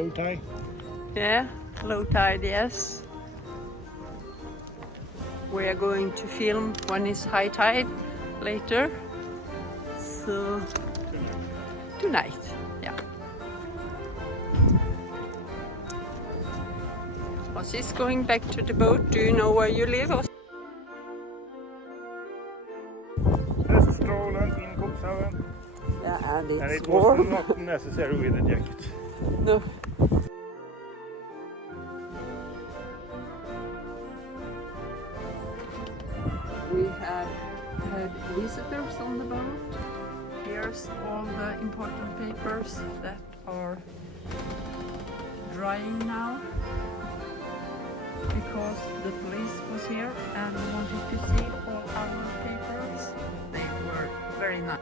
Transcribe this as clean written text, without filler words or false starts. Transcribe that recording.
Low tide. Yeah, low tide, yes. We are going to film when it's high tide later. So tonight, yeah. Ozzy's going back to the boat. Do you know where you live, Ozzy? Just strolling in Cuxhaven. Yeah, and it's And it warm. was not necessary with a jacket. No. We have had visitors on the boat. Here's all the important papers that are drying now because the police was here and wanted to see all our papers. They were very nice.